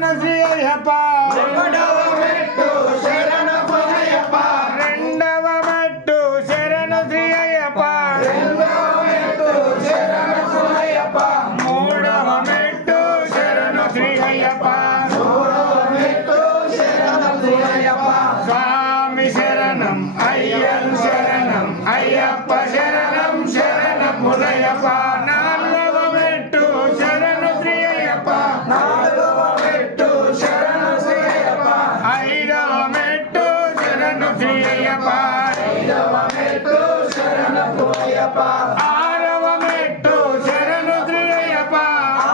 శ్రీ అయ్యప్ప రెండవ మెట్టు శరణ పొనయ్యప్ప రెండవ మెట్టు శరణు శ్రీ అయ్యప్ప రెండవ మెట్టు శరణ పొనయ్యప్ప మూడవ మెట్టు శరణు శ్రీ అయ్యప్ప మూడవ మెట్టు శరణ పొనయ్యప్ప స్వామి శరణం అయ్యన్ శరణం అయ్యప్ప శరణం శరణ పొనయ్యప్ప నాలుగవ మెట్టు శరణు శ్రీ అయ్యప్ప నాలుగవ మెట్టు శరణ పొనయ్యప్ప ఐదవ మెట్టు శరణు శ్రీ అయ్యప్ప ఐదవ మెట్టు శరణ పొనయ్యప్ప ఆరవ మెట్టు శరణు శ్రీ అయ్యప్ప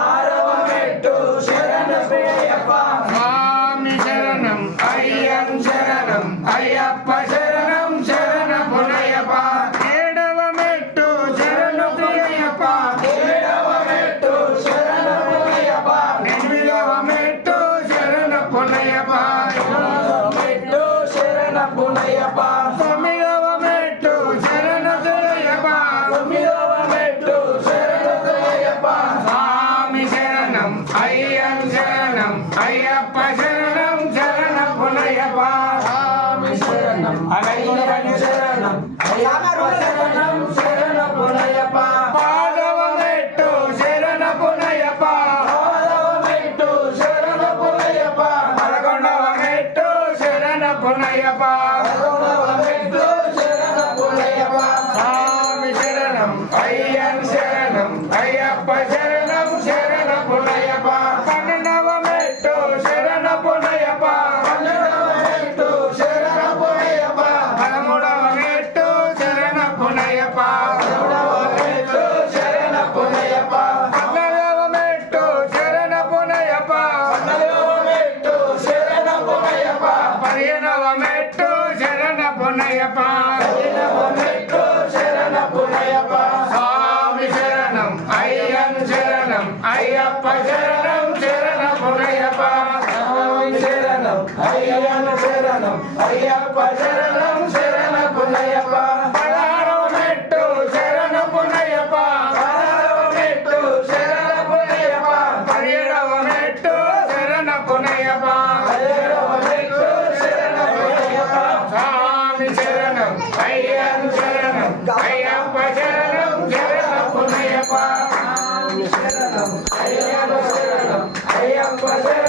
ఆరవ మెట్టు శరణ పొనయ్యప్ప స్వామి శరణం అయ్యన్ శరణం అయ్యప్ప శరణం శరణ పొనయ్యప్ప ఏడవ మెట్టు శరణు శ్రీ అయ్యప్ప ఏడవ మెట్టు శరణ పొనయ్యప్ప ఎనిమిదవ మెట్టు శరణ పొనయ్యప్ప మెట్టు శరణ పొనయ్యప్ప తొమ్మిదవ మెట్టు శరణ శ్రీయప్ప తొమ్మిదవ మెట్టు శరణ పొనయ్యప్ప స్వామి శరణం అయ్యన్ శరణం అయ్యప్ప శరణం శరణ పొనయ్యప్ప స్వామి శరణం అయ్యప్ప శరణం అయ్యప్ప శరణం శరణ పొనయ్యప్ప పాదవ మెట్టు శరణ పొనయ్యప్ప ఆరవ మెట్టు శరణ పొనయ్యప్ప పదకొండవ మెట్టు శరణ పొనయ్యప్ప పదకొండవ మెట్టు శరణ పొనయ్యప్ప స్వామి శరణం అయ్యన్ శరణం అయ్యప్ప శరణం శరణ పొనయ్యప్ప పన్నెండవ మెట్టు శరణ పొనయ్యప్ప పన్నెండవ మెట్టు శరణ పొనయ్యప్ప పదమూడవ మెట్టు శరణ పొనయ్యప్ప పదమూడవ మెట్టు శరణ పొనయ్యప్ప పద్నాలుగవ మెట్టు శరణ పొనయ్యప్ప పద్నాలుగవ మెట్టు శరణ పొనయ్యప్ప పదిహేనవ మెట్టు శరణ పొనయ్యప్ప పదిహేనవ మెట్టు శరణ పొనయ్యప్ప స్వామి శరణం అయ్యన్ శరణం అయ్యప్ప శరణం శరణ పొనయ్యప్ప స్వామి శరణం అయ్యన్న శరణం అయ్యప్ప శరణం శరణ పొనయ్యప్ప పదహారవ మెట్టు శరణ పొనయ్యప్ప పదహారవ మెట్టు శరణ పొనయ్యప్ప పదిహేడవ మెట్టు శరణ పొనయ్యప్ప పదిహేడవ మెట్టు శరణ పొనయ్యప్ప స్వామి శరణం అయ్యన్ శరణం అయ్యప్ప శరణం శరణ పొనయ్యప్ప స్వామి శరణం అయ్యన్న శరణం అయ్యప్ప శరణం